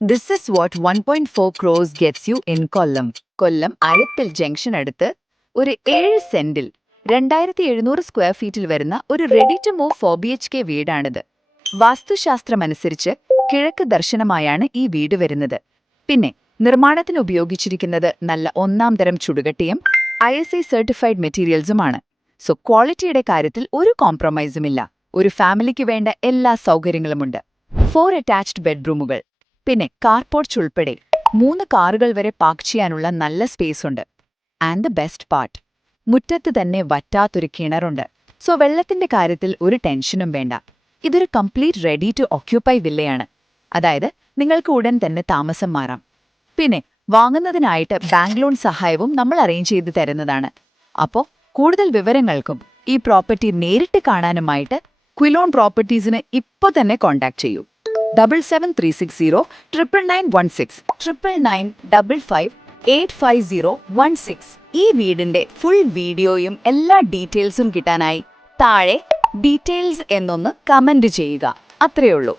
This is what 1.4 crores gets you in Kollam. Kollam അഴത്തിൽ junction അടുത്ത് ഒരു 7 സെന്റിൽ 2700 സ്ക്വയർ ഫീറ്റിൽ വരുന്ന ഒരു റെഡി ടു മൂവ് 4BHK വീടാണിത്. വാസ്തുശാസ്ത്രമനുസരിച്ച് കിഴക്ക് ദർശനമായാണ് ഈ വീട് വരുന്നത്. പിന്നെ നിർമ്മാണത്തിന് ഉപയോഗിച്ചിരിക്കുന്നത് നല്ല ഒന്നാം തരം ചുടുകട്ടിയും ISI സർട്ടിഫൈഡ് മെറ്റീരിയൽസുമാണ്. സോ ക്വാളിറ്റിയുടെ കാര്യത്തിൽ ഒരു കോംപ്രമൈസും ഇല്ല. ഒരു ഫാമിലിക്ക് വേണ്ട എല്ലാ സൗകര്യങ്ങളുമുണ്ട്. 4 അറ്റാച്ച്ഡ് ബെഡ്റൂമുകൾ, പിന്നെ കാർപോർച്ച് ഉൾപ്പെടെ 3 കാറുകൾ വരെ പാർക്ക് ചെയ്യാനുള്ള നല്ല സ്പേസ് ഉണ്ട്. ആൻഡ് ദ ബെസ്റ്റ് പാർട്ട്, മുറ്റത്ത് തന്നെ വറ്റാത്തൊരു കിണറുണ്ട്. സോ വെള്ളത്തിന്റെ കാര്യത്തിൽ ഒരു ടെൻഷനും വേണ്ട. ഇതൊരു കംപ്ലീറ്റ് റെഡി ടു ഓക്യുപ്പൈ വില്ലയാണ്. അതായത് നിങ്ങൾക്ക് ഉടൻ തന്നെ താമസം മാറാം. പിന്നെ വാങ്ങുന്നതിനായിട്ട് ബാങ്ക് ലോൺ സഹായവും നമ്മൾ അറേഞ്ച് ചെയ്ത് തരുന്നതാണ്. അപ്പോൾ കൂടുതൽ വിവരങ്ങൾക്കും ഈ പ്രോപ്പർട്ടി നേരിട്ട് കാണാനുമായിട്ട് ക്വിലോൺ പ്രോപ്പർട്ടീസിന് ഇപ്പോൾ തന്നെ കോൺടാക്ട് ചെയ്യൂ. 77360991 99955585016. ഈ വീടിന്റെ ഫുൾ വീഡിയോയും എല്ലാ ഡീറ്റെയിൽസും കിട്ടാനായി താഴെ ഡീറ്റെയിൽസ് എന്നൊന്ന് കമന്റ് ചെയ്യുക. അത്രയേ ഉള്ളൂ.